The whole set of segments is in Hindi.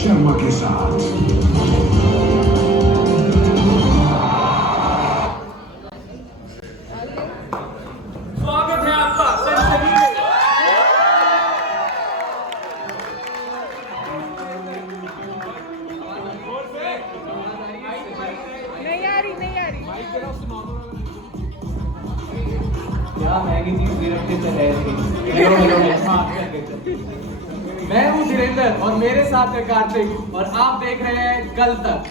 शर्मा के साथ। स्वागत है आपका सनसनी में। नहीं आ रही। क्या महंगी चीज दे रखते थे है मैं हूँ धीरेन्द्र और मेरे साथ है कार्तिक और आप देख रहे हैं कल तक।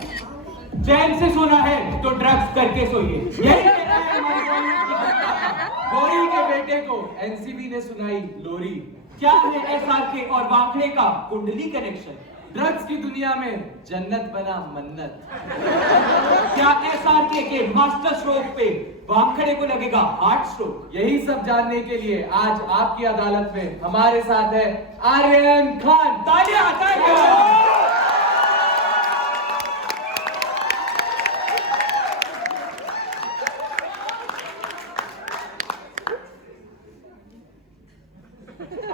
चैन से सोना है तो ड्रग्स करके सोइए, यही कहना है हमारी बॉलीवुड की जनता। गौरी के बेटे को एनसीबी ने सुनाई लोरी। क्या है एसआरके और वांखड़े का कुंडली कनेक्शन? ड्रग्स की दुनिया में जन्नत बना मन्नत। क्या एसआरके के मास्टर स्ट्रोक पे वांखड़े को लगेगा हार्ट स्ट्रोक? यही सब जानने के लिए आज आपकी अदालत में हमारे साथ है आर्यन खान। तालियां तालियां।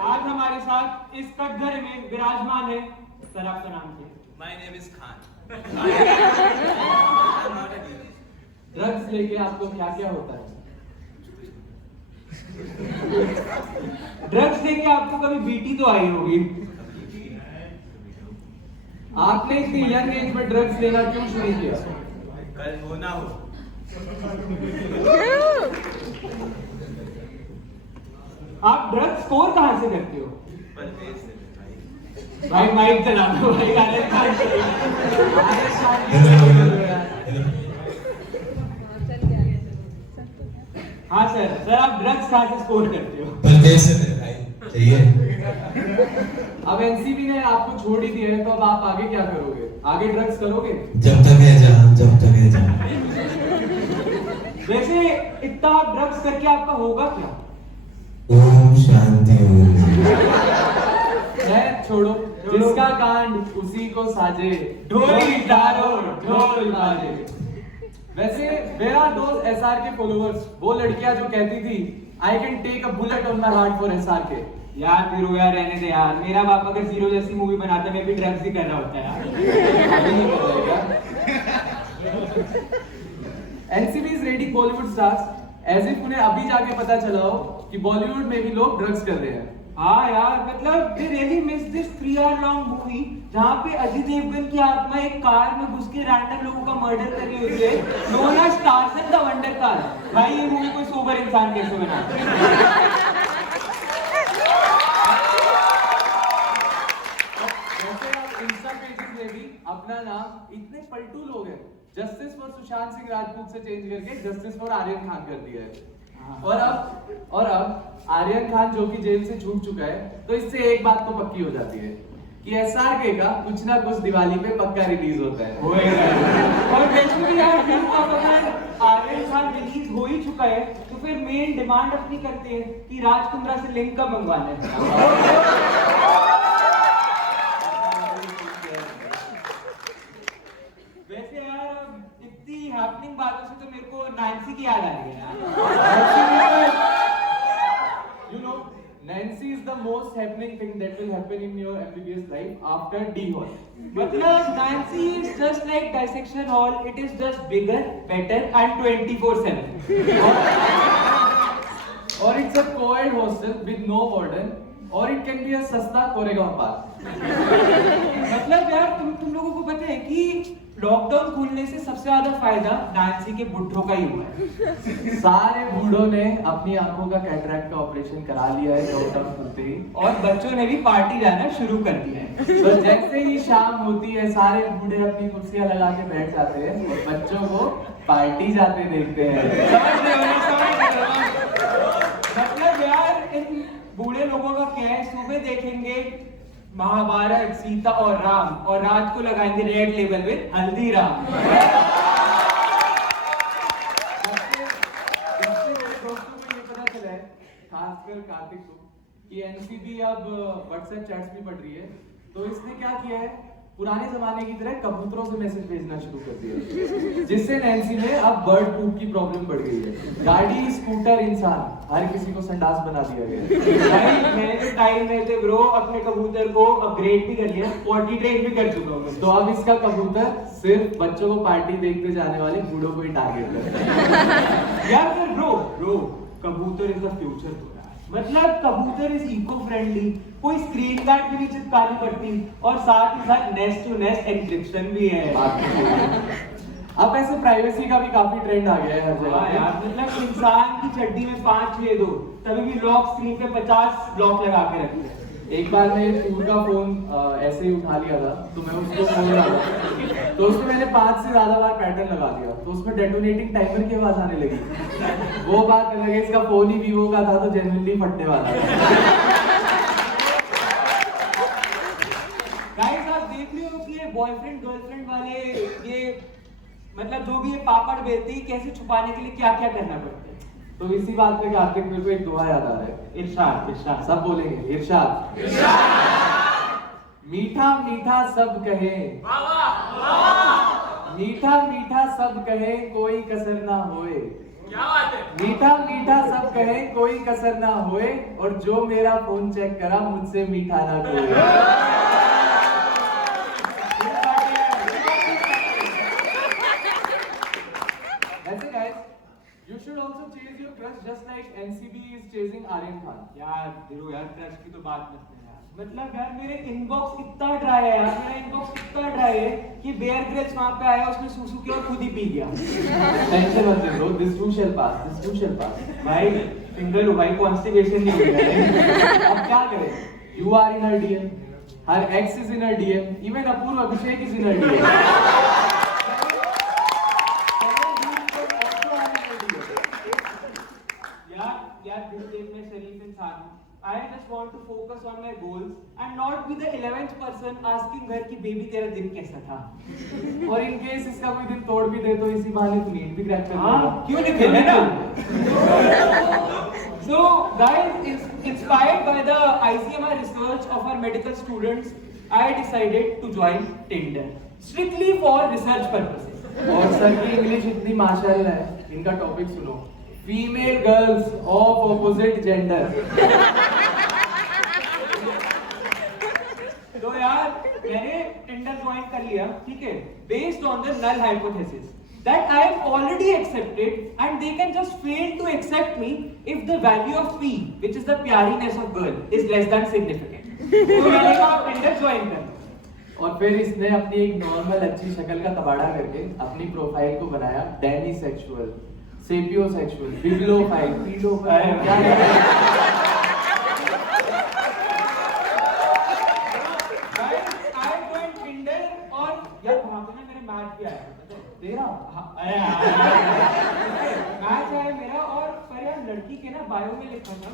आज हमारे साथ इस कटघरे में विराजमान है। सर आपका नाम क्या? My name is Khan. Drugs लेके आपको क्या क्या होता है? ड्रग्स लेके आपको कभी बीटी तो आई होगी। आपने इतनी यंग एज में ड्रग्स लेना क्यों शुरू किया? कल हो ना हो। आप ड्रग्स स्कोर कहां से करते हो? परदेश से भाई। भाई माइक चला दो भाई। आर्यन खान हाँ सर आप ड्रग्स कहां से स्कोर करते हो? परदेश से मेरे भाई चाहिए। अब एनसीबी ने आपको छोड़ ही दिया है तो अब आप आगे क्या करोगे? आगे ड्रग्स करोगे? जब तक है जहां, जब तक है जहां। वैसे इतना ड्रग्स करके आपका होगा क्या? ओम शांति ओम। है छोड़ो, जिसका कांड उसी को साजे, ढोली डारो ढोल बाजे। वैसे मेरा दोस्त एसआर के फॉलोअर्स, वो लड़कियां जो कहती थी I can take a bullet on my heart for SR K. यार फिर यार रहने दे यार, मेरा बाप अगर जीरो जैसी मूवी बनाता मैं भी ड्रग्स ही कर रहा होता यार। अभी नहीं कर रहेगा। NCB is raiding Bollywood stars as if उन्हें अभी जाके पता चला हो कि बॉलीवुड में भी लोग ड्रग्स कर रहे हैं। हाँ यार मतलब they really miss this 3 hour long movie जहाँ पे अजय देवगन की आत्मा एक कार में घुस के रैंडम लोगों का मर्डर कर रही होती है। Known as Tarzan the wonder car. भाई ये मूवी कोई सोबर इंसान कैसे बनाता है? वैसे आप इंस्टा पेजेस में भी अपना नाम इतने पलटू लोग हैं जस्टिस फॉर सुशांत सिंह राजपूत से चेंज करके जस्टिस फॉर आर्यन खान कर दिया है। और अब आर्यन खान जो कि जेल से छूट चुका है तो इससे एक बात तो पक्की हो जाती है कि एसआरके का कुछ ना कुछ दिवाली पे पक्का रिलीज होता है। और वैसे भी यार अगर आर्यन खान रिलीज हो ही चुका है तो फिर मेन डिमांड अपनी करते हैं कि राज कुंद्रा से लिंक कब मंगवाना है। वैसे यार इतनी हैपनिंग बातों से तो मेरे को नैन्सी की याद आ रही है यार। You know, Nancy is the most happening thing that will happen in your MBBS life after D hall. मतलब Nancy is just like dissection hall. It is just bigger, better, and 24/7. और it's a co-ed hostel with no warden. और it can be a सस्ता कोरेगांव पार्क। मतलब यार तुम लोगों को पता है कि लॉकडाउन खुलने से सबसे ज्यादा फायदा नैन्सी के बुढ़ों का ही हुआ है। सारे बूढ़ों ने अपनी आंखों का कैटरैक्ट का ऑपरेशन करा लिया है लॉकडाउन खुलते ही, और बच्चों ने भी पार्टी जाना शुरू कर दिया है। तो जैसे ही शाम होती है सारे बूढ़े अपनी कुर्सियां लगा के बैठ जाते हैं और बच्चों को पार्टी जाते देखते हैं। मतलब यार इन बूढ़े लोगों का क्या है, सुबह देखेंगे महाभारत सीता और राम और रात को लगाएंगे रेड लेबल में हल्दीराम। दोस्तों को ये पता चला है खासकर कार्तिक को कि एनसीबी अब व्हाट्सएप चैट्स भी पढ़ रही है, तो इसने क्या किया है पुराने जमाने की तरह कबूतरों से मैसेज भेजना शुरू कर दिया, जिससे नैन्सी में अब बर्ड पूप की प्रॉब्लम बढ़ गई है। गाड़ी, स्कूटर, इंसान, हर किसी को संडास बना दिया गया है। भाई मैंने तो टाइम रहते ब्रो अपने कबूतर को अपग्रेड भी कर लिया, पॉटी ट्रेन भी कर चुका हूँ। तो अब इसका कबूतर सिर्फ बच्चों को पार्टी देखते जाने वाले बूढ़ों को ही टारगेट करता है। यार फिर ब्रो कबूतर इज द फ्यूचर हो रहा है। मतलब कबूतर इज इको फ्रेंडली, कोई स्क्रीन गार्ड भी नहीं चिपकानी पड़ती और साथ ही साथ नेस्ट टू नेस्ट एन्क्रिप्शन भी है। अब ऐसे प्राइवेसी का भी काफी ट्रेंड आ गया है हर हाँ जगह। यार, मतलब इंसान की चड्डी में 5 छेद हो तभी भी लॉक स्क्रीन पे 50 ब्लॉक लगा के रखते हैं। एक बार मैं टूर का फोन ऐसे ही उठा लिया था, तो मैं उसको खोल रहा था, तो उसमें मैंने 5 से ज्यादा बार पैटर्न लगा दिया, तो उसमें डेटोनेटिंग टाइमर की आवाज आने लगी। वो बात अलग है, इसका फोन ही वीवो का था तो जेन्युइनली फटने वाला था। गाइस आप देख रहे हो कि ये बॉयफ्रेंड गर्लफ्रेंड वाले ये मतलब जो भी ये पापड़ बेलती है, कैसे छुपाने के लिए क्या क्या करना पड़ता है। तो इसी बात पे कार्तिक मेरे को एक दुआ याद आ रहा है। इरशाद इरशाद सब बोलेंगे इरशाद। मीठा मीठा सब कहे, मीठा मीठा सब कहे, कोई कसर ना होए। क्या बात है। मीठा मीठा सब कहे, कोई कसर ना होए, और जो मेरा फोन चेक करा मुझसे मीठा ना कोई। That's it, guys. You should also chase your crush just like NCB is chasing Aryan Khan. यार धीरू यार क्रश की तो बात मत कर यार। मतलब यार मेरे इनबॉक्स इतना ड्राई है यार, मेरा इनबॉक्स इतना ड्राई है कि बेयर ग्रिल्स वहां पे आया, उसने सूसू किया और खुद ही पी गया। Tension मत ले bro, this too shall pass, this too shall pass. भाई सिंगल हूँ भाई, कॉन्स्टिपेशन नहीं हो रहा है। अब क्या करें? You are in her DM, her ex is in her DM, even Apurva Abhishek is in her DM. यार दिल देख मैं शरीफ इंसान हूँ। I just want to focus on my goals and not be the 11th person asking her कि बेबी तेरा दिन कैसा था। और in case इसका कोई दिन तोड़ भी दे तो इसी बहाने तू नींद भी क्रैक कर हाँ लेगा। क्यों नहीं खेलना ना। So guys, inspired by the ICMR research of our medical students, I decided to join Tinder strictly for research purposes. और सर की इंग्लिश इतनी माशाल्लाह है, इनका टॉपिक सुनो, female girls of opposite gender. तो यार मैंने टिंडर ज्वाइन कर लिया, ठीक है, based on the null hypothesis that I am already accepted and they can just fail to accept me if the value of P, which is the प्यारीनेस of girl, is less than significant. तो मैंने कहा टिंडर ज्वाइन कर। और फिर इसने अपनी एक नॉर्मल अच्छी शक्ल का तबाड़ा करके अपनी प्रोफाइल को बनाया demisexual, sapiosexual, bibliophile, pedophile, क्या I joined Tinder और यार वहाँ पे ना मेरे मैच भी आया था, तेरा मैच आया मेरा। और पर यार लड़की के ना बायो में लिखा था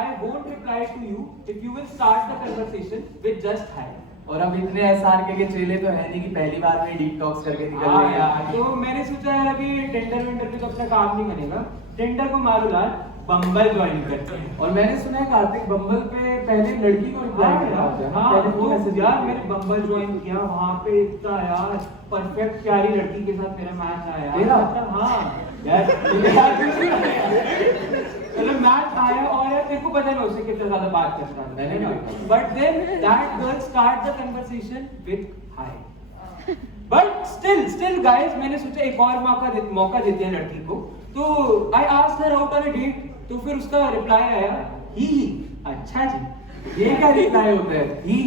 I won't reply to you if you will start the conversation with just hi. और अब इतने एसआर के चेले तो है नहीं कि पहली बार में डीप टॉक्स करके निकल हाँ जाएंगे। यार, तो मैंने सोचा यार अभी टेंडर वेंडर पे तो अपना काम नहीं बनेगा, टेंडर को मारो यार बम्बल ज्वाइन करते हैं। और मैंने सुना है कार्तिक बम्बल पे पहले लड़की को रिप्लाई करना होता है। हाँ पहले वो तो मैसेज यार मैंने बम्बल ज्वाइन किया, वहाँ पे इतना यार परफेक्ट प्यारी लड़की के साथ मेरा मैच आया तेरा? मतलब हाँ यार मतलब मैच आया और यार तेरे को पता नहीं उससे कितना ज्यादा बात करता है मैंने भी देखा। But then that girl start the conversation with hi. But still guys मैंने सोचा एक और मौका देते हैं लड़की को, तो I asked her out on a date. तो फिर उसका रिप्लाई आया ही अच्छा जी। ये क्या रिप्लाई होता है? ही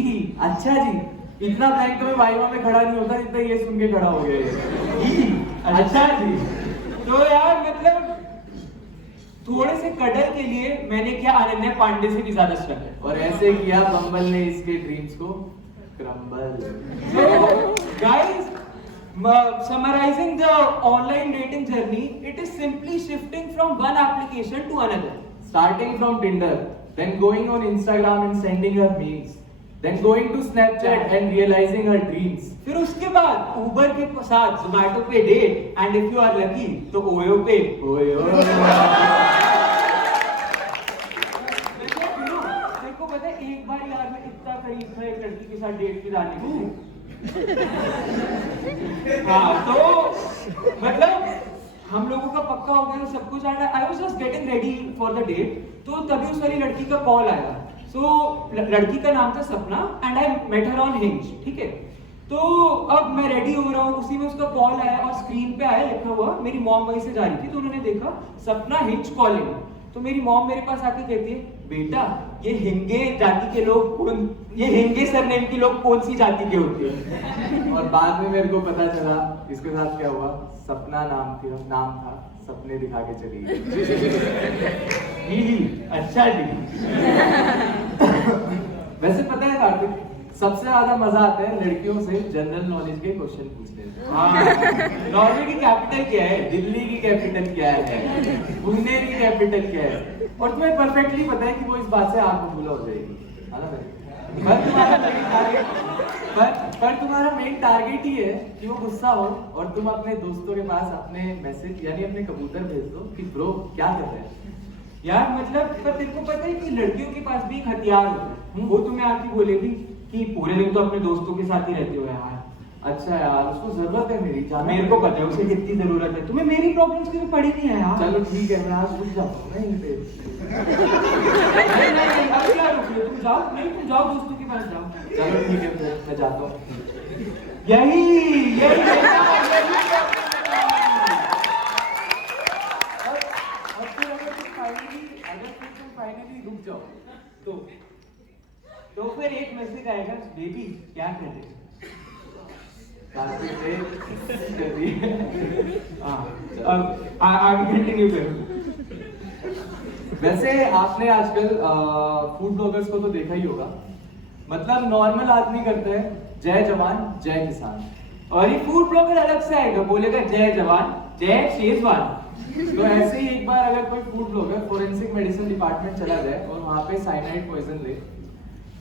अच्छा जी। इतना ब्लैंक तो मैं वाइवा में खड़ा नहीं होता जितना ये सुन के खड़ा हो गया। ही अच्छा जी। तो यार मतलब थोड़े से कडर के लिए मैंने किया अनन्या पांडे से भी ज्यादा स्ट्रगल। और ऐसे किया बम्बल ने इसके ड्रीम्स को crumble. So, guys, summarizing the online dating journey, it is simply shifting from one application to another. Starting from Tinder, then going on Instagram and sending her memes, then going to Snapchat and realizing her dreams. फिर उसके बाद उबर के साथ जोमेटो पे date and if you are lucky तो ओयो पे ओयो। देखो पता है एक बार यार मैं इतना करीब था एक लड़की के साथ डेट पे जाने के लिए, हाँ तो मतलब हम लोगों का पक्का हो गया सब कुछ and I was just getting ready for the date. तो तभी उस वाली लड़की का कॉल आया। लड़की का नाम था Sapna and I met her on Hinge, ठीक है। तो अब मैं रेडी हो रहा हूँ, उसी में उसका कॉल आया और स्क्रीन पे आया लिखा हुआ, मेरी मॉम वहीं से जा रही थी तो उन्होंने देखा सपना हिंज कॉलिंग। तो मेरी मॉम मेरे पास आके कहती है, बेटा ये हिंगे जाति के लोग कौन, ये हिंगे सरनेम के लोग कौन सी जाति के होते हैं? और बाद में मेरे को पता चला इसके साथ क्या हुआ। सपना नाम था, सपने दिखा के चली गई। जी अच्छा जी। वैसे पता है कार्तिक, सबसे ज्यादा मजा आता है लड़कियों से जनरल नॉलेज के क्वेश्चन पूछने में। हाँ, नॉर्वे की कैपिटल क्या है? दिल्ली की कैपिटल क्या है, पुणे की कैपिटल क्या है, और तुम्हें परफेक्टली पता है कि वो इस बात से आग बबूला हो जाएगी, है ना भाई? पर तुम्हारा मेन टारगेट ही है कि वो गुस्सा हो और तुम अपने दोस्तों के पास अपने मैसेज यानी अपने कबूतर भेज दो कि ब्रो क्या कर रहे हैं यार। मतलब पर तेरे को पता है कि लड़कियों के पास भी एक हथियार होता है, वो तुम्हें आके बोलेगी कि पूरे दिन तो अपने दोस्तों के साथ ही रहते हो यार। अच्छा यार, उसको जरूरत है मेरी जाना। मेरे को पता है उसे कितनी जरूरत है, तुम्हें मेरी प्रॉब्लम्स की भी पड़ी नहीं है यार। चलो ठीक है, मैं आज रुक जाऊँ ना यहीं पे। नहीं, अब क्या रुक रहे हो? तुम जाओ, नहीं तुम जाओ दोस्तों के पास जाओ। चलो ठीक है, फिर मैं जाता हूँ। यही और फिर अगर तुम फाइनली रुक जाओ तो फिर एक मैसेज आएगा, बेबी क्या कर रहे हो? आगे कंटिन्यू करो। वैसे आपने आजकल फूड ब्लॉगर्स को तो देखा ही होगा। मतलब नॉर्मल आदमी करते हैं जय जवान जय किसान, और ये फूड ब्लॉगर अलग से आएगा, बोलेगा जय जवान जय शेजवान। तो ऐसे ही एक बार अगर कोई food blogger forensic medicine department चला जाए और वहां पे साइनाइड पॉइजन ले,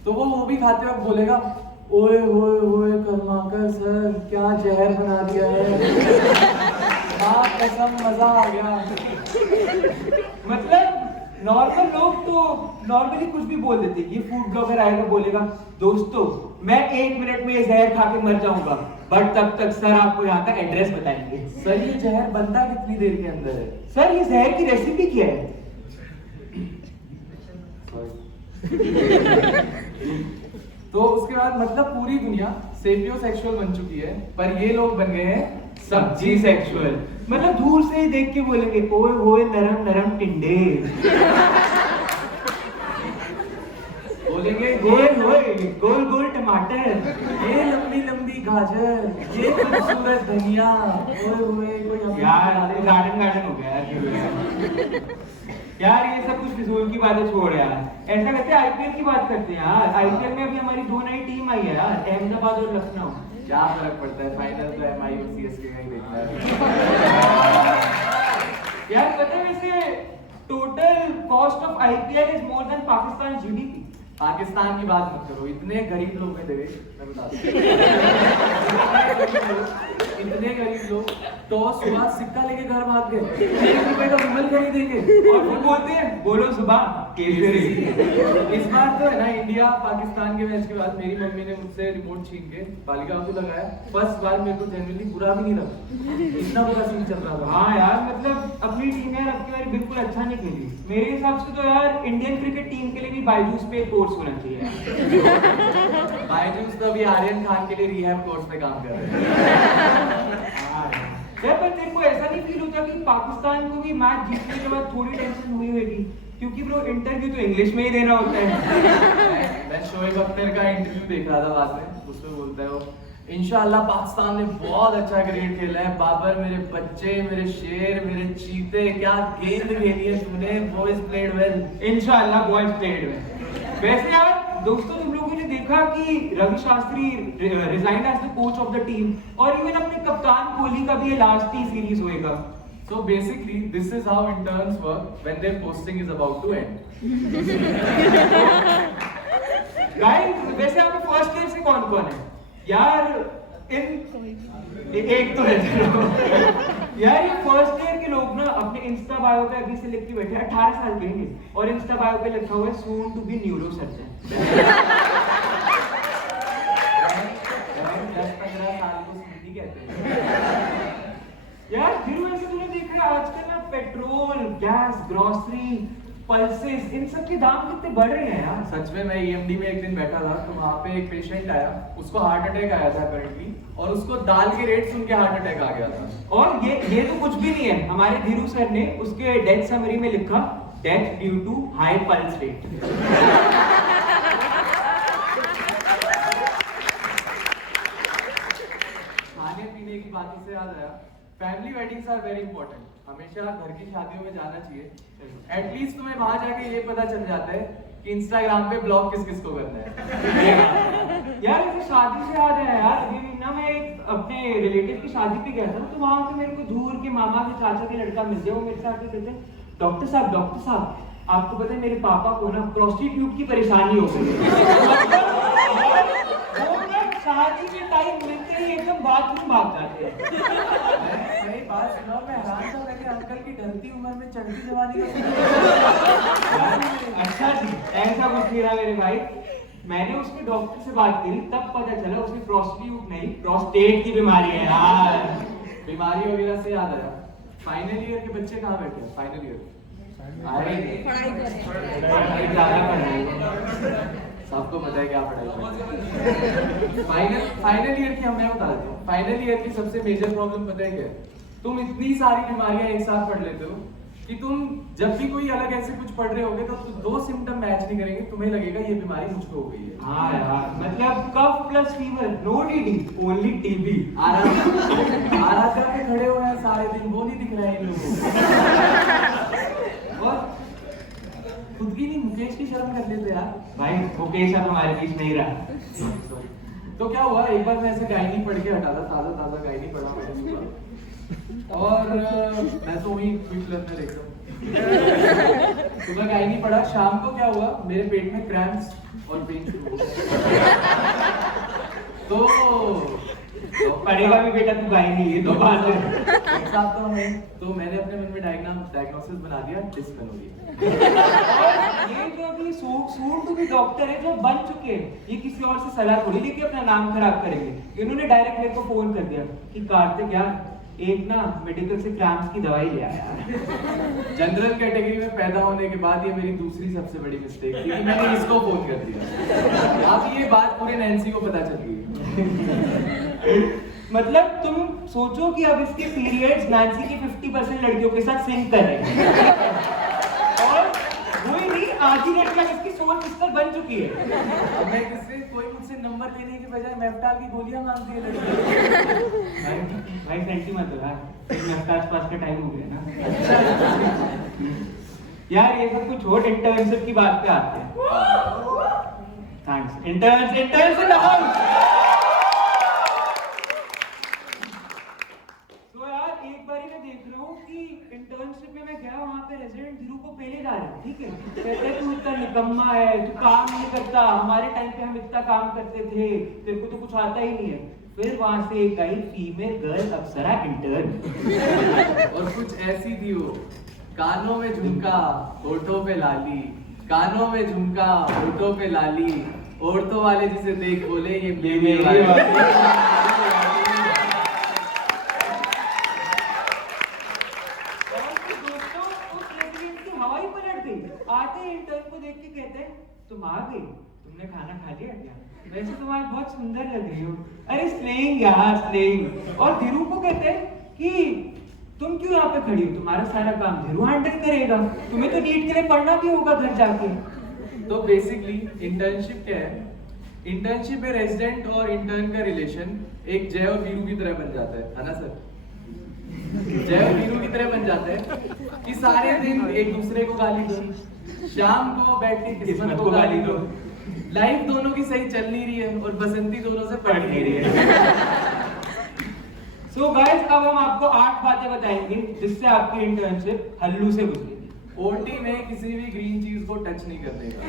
तो वो भी खाते वक्त बोलेगा, ओए ओए ओए कर्माकर सर क्या जहर बना दिया है, आप कसम मजा आ गया। मतलब नॉर्मल लोग तो नॉर्मली कुछ भी बोल देते, ये फूड ब्लॉगर आएगा बोलेगा, दोस्तों मैं 1 मिनट में ये जहर खा के मर जाऊंगा, बट तब तक सर आपको यहाँ का एड्रेस बताएंगे। सर ये जहर बनता कितनी देर के अंदर है? सर ये जहर की रेसिपी क्या है? तो उसके बाद मतलब पूरी दुनिया सेपियो सेक्सुअल बन चुकी है, पर ये लोग बन गए हैं सब्जी सेक्सुअल। मतलब दूर से ही देख के बोलेंगे, ओए ओए नरम नरम टिंडे, बोलेंगे ओए ओए गोल गोल टमाटर, ये लंबी लंबी गाजर, ये खूबसूरत धनिया, ओए ओए कोई यार गार्डन हो गया यार। यार ये सब कुछ फिजूल की बातें छोड़ यार, ऐसा करते हैं आईपीएल की बात करते हैं यार। आईपीएल में अभी हमारी 2 नई टीम आई है यार, अहमदाबाद और लखनऊ। क्या फर्क पड़ता है, फाइनल तो एमआई और सीएसके का ही देखना है। यार पता है वैसे total cost of IPL is more than Pakistan GDP. Pakistan की बात मत करो, इतने गरीब लोग हैं देवेश, मैं बता दूं। इतने गरीब लोग टॉस हुआ सिक्का लेके घर भाग गए, 1 रुपए का विमल खरीदेंगे और फिर बोलते हैं बोलो सुबह केसरी। इस बार तो है ना इंडिया पाकिस्तान के मैच के बाद मेरी मम्मी ने मुझसे रिमोट छीन के बालिका को लगाया। फर्स्ट बार मेरे को जेन्युइनली बुरा भी नहीं लगा, इतना बुरा सीन चल रहा था। हाँ यार मतलब अपनी टीम यार अब की बार बिल्कुल अच्छा नहीं खेली। मेरे हिसाब से तो यार इंडियन क्रिकेट टीम के लिए भी बायजूस पे कोर्स होना चाहिए। बायजूस तो अभी आर्यन खान के लिए रिहैब कोर्स पे काम कर रहे हैं। यार पर तेरे को ऐसा नहीं फील होता कि पाकिस्तान को भी मैच जीतने के बाद थोड़ी टेंशन हुई होगी? क्योंकि ब्रो इंटरव्यू तो इंग्लिश में ही देना होता है। मैं शोएब अख्तर का इंटरव्यू देख रहा था बाद में, उसमें बोलता है वो, इंशाल्लाह पाकिस्तान ने बहुत अच्छा क्रिकेट खेला है, बाबर मेरे बच्चे, मेरे शेर, मेरे चीते, क्या गेंद खेली है तुमने, बॉयज प्लेड वेल। इंशाल्लाह बॉयज प्लेड वेल। वैसे यार दोस्तों तुम लोगों ने देखा कि Ravi Shastri resigned as the coach of the team, और इवन अपने कप्तान कोहली का भी ये लास्ट टी सीरीज होएगा। So basically, this is how interns work when their posting is about to end. Guys वैसे यहाँ पे फर्स्ट ईयर से कौन है यार? एक तो है यार, ये फर्स्ट ईयर के लोग ना अपने इंस्टा बायो पे अभी से लिख के बैठे 18 साल के हैं, और इंस्टा बायो पे लिखा हुआ है soon to be neurosurgeon. इन सब के दाम कितने बढ़ रहे हैं यार। सच में मैं EMD में एक दिन बैठा था तो वहाँ पे एक पेशेंट आया, उसको हार्ट अटैक आया था करंटली, और उसको दाल के रेट सुन के हार्ट अटैक आ गया था। और ये तो कुछ भी नहीं है, हमारे धीरू सर ने उसके डेथ समरी में लिखा death due to high pulse rate. खाने पीने की बातों से याद आया, family weddings are very important. हमेशा घर की शादियों में जाना चाहिए। एटलीस्ट तुम्हें वहां जाके ये पता चल जाता है कि इंस्टाग्राम पे ब्लॉग किस किस को करना है। यार ऐसे शादी से याद है यार, अभी ना मैं एक अपने रिलेटिव की शादी पे गया था, तो वहां पे मेरे को दूर के मामा के चाचा के लड़का मिल गया। वो मेरे से आके कहते हैं डॉक्टर साहब आपको पता है मेरे पापा को ना प्रोस्टिट्यूट की परेशानी हो गई है। वो ना शादी के टाइम मिलते ही एकदम बाथरूम भाग जाते हैं। मेरी बात सुनो, मैं हैरान था मेरे अंकल की ढलती उम्र में चढ़ती जवानी अच्छा जी, ऐसा कुछ नहीं रहा मेरे भाई। मैंने उसके डॉक्टर से बात की, तब पता चला उसकी प्रोस्टिट्यूट नहीं प्रोस्टेट की बीमारी है यार। बीमारी वगैरह से याद आया, फाइनल ईयर के बच्चे कहाँ बैठे हैं? फाइनल ईयर पढ़ाई ज्यादा पढ़ाई, सबको पता है क्या पढ़ाई। फाइनल ईयर की मैं बता देता हूँ। फाइनल ईयर की सबसे मेजर प्रॉब्लम पता है क्या है? तुम इतनी सारी बीमारियां एक साथ पढ़ लेते हो कि तुम जब भी कोई अलग ऐसे कुछ पढ़ रहे होगे तो दो सिम्टम मैच नहीं करेंगे, तुम्हें लगेगा ये बीमारी मुझको हो गई है। हाँ यार, मतलब cough plus fever, no TD, only TB. Aaradhya पे खड़े हुए हैं सारे दिन, वो नहीं दिख रहा है इन लोगों को। और खुद की नहीं, मुकेश की शर्म कर लेते यार। भाई मुकेश अब हमारे बीच नहीं रहा। तो क्या हुआ, एक बार मैं ऐसे गायनी पढ़ के हटा था, ताजा गायनी पढ़ा मैंने सुबह, और मैं तो वही क्विक लर्नर एकदम। सुबह गायनी पढ़ा, शाम को क्या हुआ, मेरे पेट में क्रैम्प्स और पेन शुरू हो गए। तो पढ़ेगा भी बेटा तू गाय नहीं, ये तो बात है। तो मैंने अपने मन में डायग्नोसिस बना दिया, डिस्मेनोरिया। ये जो अभी सूट टू बी डॉक्टर है जो बन चुके हैं, ये किसी और से सलाह थोड़ी लेके अपना नाम खराब करेंगे। इन्होंने डायरेक्ट मेरे को फोन कर दिया कि कार्तिक यार एक ना मेडिकल से क्रैम्प्स की दवाई ले आया। जनरल कैटेगरी में पैदा होने के बाद ये मेरी दूसरी सबसे बड़ी मिस्टेक थी कि मैंने इसको फोन कर दिया। अब ये बात पूरे नैन्सी को पता चल गई। मतलब तुम सोचो कि अब इसके पीरियड्स नैन्सी की 50% लड़कियों के साथ सिंक कर रहे हैं। और वही नहीं, आधी लड़कियां इसकी सोल सिस्टर बन चुकी है। अब मैं किससे, कोई मुझसे नंबर लेने के बजाय मेफ्टाल की गोलियां मांगती है लड़कियां। भाई सेंटी मत हो यार, मेरे आसपास का टाइम हो गया ना। यार ये सब कुछ छोड़, इंटर्नशिप की बात पे आते हैं। Thanks interns in the house. तो यार एक बारी मैं देख रहा हूँ कि इंटर्नशिप में मैं गया, वहाँ पे रेजिडेंट धीरू को पहले जा रहे हैं, ठीक है, कहते हैं तू इतना निकम्मा है, तू काम नहीं करता, हमारे टाइम पे हम इतना काम करते थे, तेरे को तो कुछ आता ही नहीं है। फिर वहां से एक आई फीमेल गर्ल अप्सरा इंटर्न, और कुछ ऐसी थी वो, कानों में झुमका होठों पे लाली, कानों में झुमका होठों पे लाली, औरतों वाले जिसे देख बोले ये मेरी हवाई पलट गई। आते इंटर्न को देख के कहते हैं तुम आ गई, तुमने खाना खा लिया क्या? वैसे तुम आज बहुत सुंदर लग रही हो। अरे स्लेइंग यार स्लेइंग। और धीरू को कहते हैं कि तुम क्यों यहाँ पे खड़ी हो, तुम्हारा सारा काम धीरू हैंडल करेगा, तुम्हें तो नीट के लिए पढ़ना भी होगा घर जाके। तो बेसिकली इंटर्नशिप क्या है? इंटर्नशिप में रेजिडेंट और इंटर्न का रिलेशन एक जय और वीरू की तरह बन जाता है ना सर? जय और वीरू की तरह बन जाता है कि सारे दिन एक दूसरे को गाली दो, शाम को बैठ के किस्मत को गाली दो, लाइफ दोनों की सही चल नहीं रही है और बसंती दोनों से पढ़ नहीं रही है। सो गाइस अब हम आपको 8 बातें बताएंगे जिससे आपकी इंटर्नशिप हल्लू से गुजरेगी। ओटी में किसी भी ग्रीन चीज को टच नहीं करने का।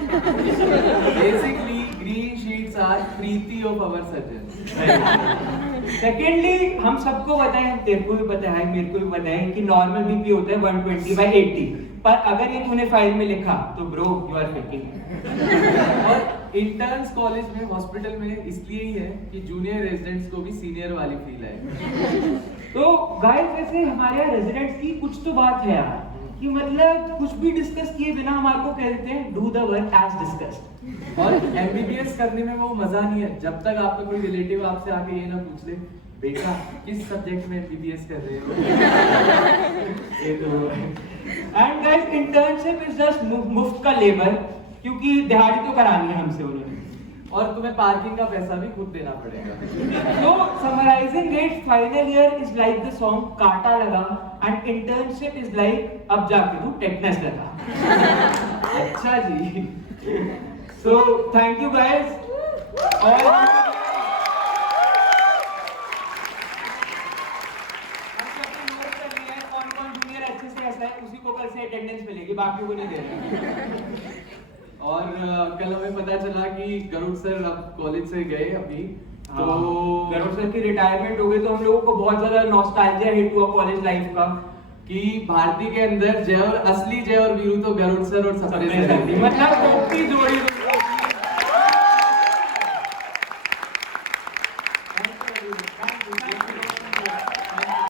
Basically green sheets are property of our surgeon. Secondly हम सबको पता है, तेरे को भी पता है, मेरे को भी पता है कि नॉर्मल बीपी होता है 120/80, पर अगर ये तूने फाइल में लिखा तो ब्रो यू आर फेकिंग। और इंटर्न्स कॉलेज में हॉस्पिटल में इसलिए ही है कि जूनियर रेजिडेंट्स को भी सीनियर वाली फील है। तो गाइस वैसे हमारे यहाँ रेजिडेंट्स की कुछ तो बात है यार, कि मतलब कुछ भी डिस्कस किए बिना हमारे को कह देते हैं do the work as discussed. और एमबीबीएस करने में वो मजा नहीं है जब तक आपका कोई रिलेटिव आपसे आके ये ना पूछ ले बेटा किस सब्जेक्ट में एमबीबीएस कर रहे हो। And guys internship is just मुफ्त का लेबर, क्योंकि दिहाड़ी तो करानी है हमसे उन्होंने। और तुम्हें पार्किंग का पैसा भी खुद देना पड़ेगा। So summarizing it, final year is like the song काटा लगा and internship is like अब जाके तू टेटनस लगा। अच्छा जी। So thank you guys। और कौन जूनियर अच्छे से ऐसा है उसी को कल से अटेंडेंस मिलेगी, बाकियों को नहीं दे रहे। और कल हमें पता चला कि गरुड़ सर अब कॉलेज से गए अभी, तो गरुड़ सर की रिटायरमेंट हो गई, तो हम लोगों को बहुत ज्यादा नॉस्टैल्जिया हिट हुआ कॉलेज लाइफ का कि भारती के अंदर जय और असली जय और वीरू तो गरुड़ सर और सपने सर सबने हैं। मतलब ओपी जोड़ी।